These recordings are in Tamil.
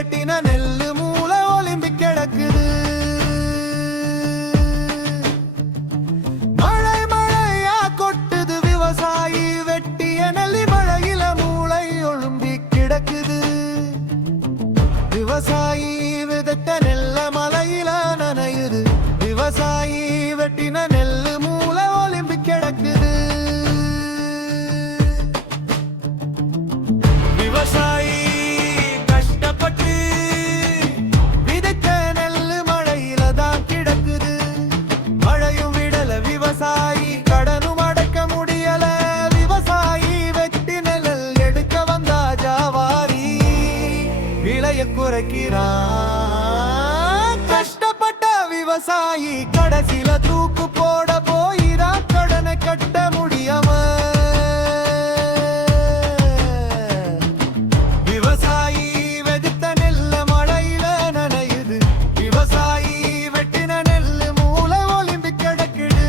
வெட்டின நெல்லு மூளை ஒலிம்பி கிடக்குது. மழை மழையா கொட்டுது விவசாயி வெட்டிய நெல்லி மழையில மூளை ஒழும்பி கிடக்குது. விவசாயி விதைத்த நெல்ல மலையில நனையுது. விவசாயி வெட்டின நெல்லு மூளை ஒலிம்பி கிடக்குது. விவசாயி கஷ்டப்பட்டு விதைத்த நெல்லு மழையில தான் கிடக்குது. மழையும் விடல விவசாயி கடனும் அடைக்க முடியல. விவசாயி வெட்டி நெல் எடுக்க வந்தா ஜாவாரி விலைய குறைக்கிறான். கஷ்டப்பட்ட விவசாயி கடைசில தூக்கு போட போயிதான் கடனை கட்ட முடியாம. விவசாயி வெடித்த நெல்ல மழையில நனையுது. விவசாயி வெட்டின நெல்லு மூளை ஒலிம்பி கிடக்குது.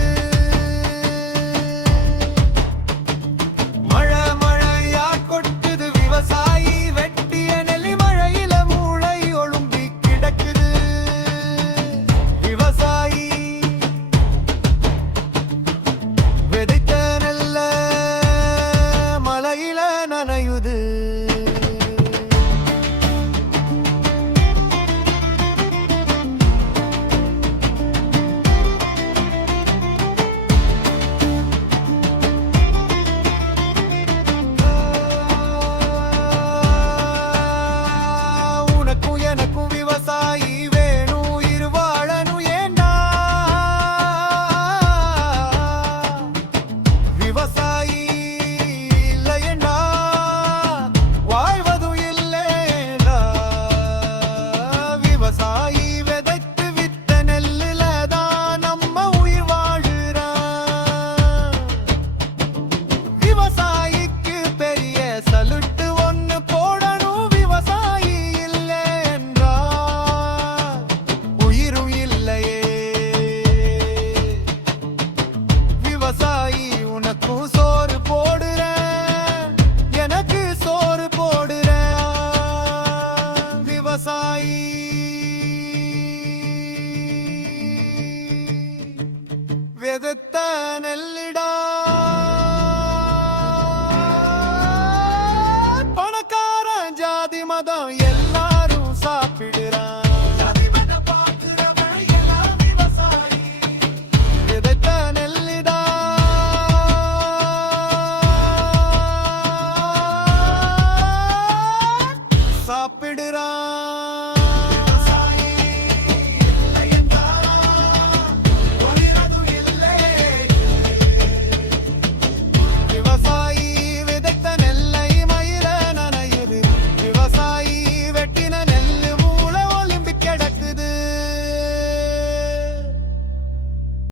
மழை மழையா கொட்டுது விவசாயி வெட்டிய நெல்லி மழையில மூளை ஒழும்பி கிடக்குது. விவசாயி விதைத்த நெல்ல மழையில நனையுது. உனக்கும் எனக்கும் விவசாயி வேணும் உயிர் வாழணும் ஏண்டா. விவசாயி இல்லையேண்டா வாழ்வதும் இல்லையேண்டா. விவசாயி விதைத்து வித்த நெல்லுல தான் நம்ம உயிர் வாழுறான். விவசாயிக்கு பெரிய சலுட்டு ஒண்ணு போடணும். விவசாயி இல்லை என்றால் உயிரும் இல்லையே. விவசாயி உனக்கும் சோறு போடுறேன் எனக்கு சோறு போடுறேன். விவசாயி விதைத்த நெல்லிடா. பணக்காரன் ஜாதி மதம்